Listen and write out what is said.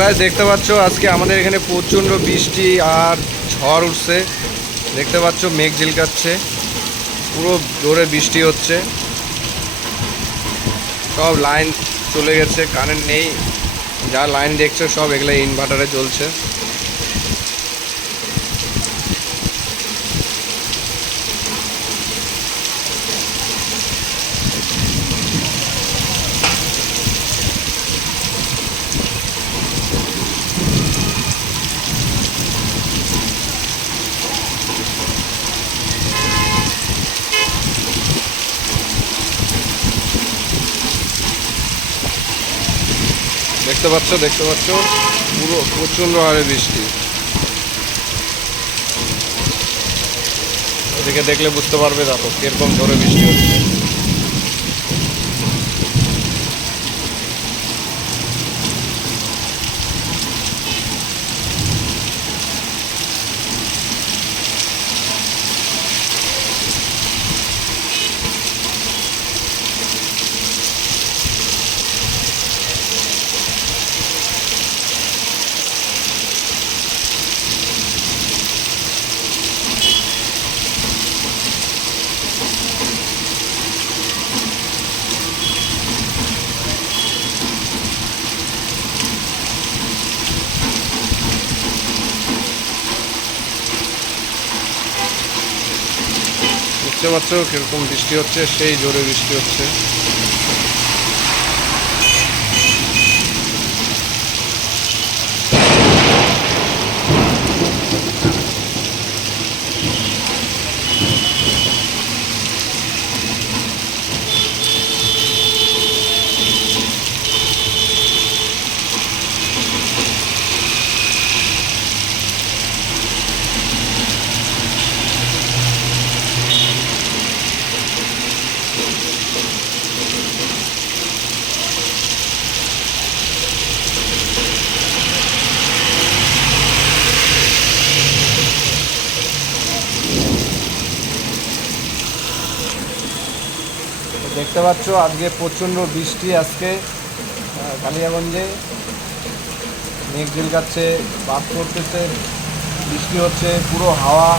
গাছ দেখতে পাচ্ছ, আজকে আমাদের এখানে প্রচণ্ড বৃষ্টি আর ঝড় উঠছে। দেখতে পাচ্ছ, মেঘ ঝিলকাচ্ছে। পুরো জোরে বৃষ্টি হচ্ছে। সব লাইন চলে গেছে, কারেন্ট নেই। যা লাইন দেখছ, সব এগুলো ইনভার্টারে চলছে দেখতে পাচ্ছ দেখতে পাচ্ছ? পুরো প্রচণ্ড হারে বৃষ্টি। ওদিকে দেখলে বুঝতে পারবে দেখো কীরকম জোরে বৃষ্টি হচ্ছে। বুঝতে পাচ্ছ কীরকম বৃষ্টি হচ্ছে সেই জোরে বৃষ্টি হচ্ছে। দেখতে পাচ্ছ, আজকে প্রচণ্ড বৃষ্টি আজকে কালিয়াগঞ্জে। মেঘ ঝিলকাচ্ছে বাস করতেছে বৃষ্টি হচ্ছে, পুরো হাওয়া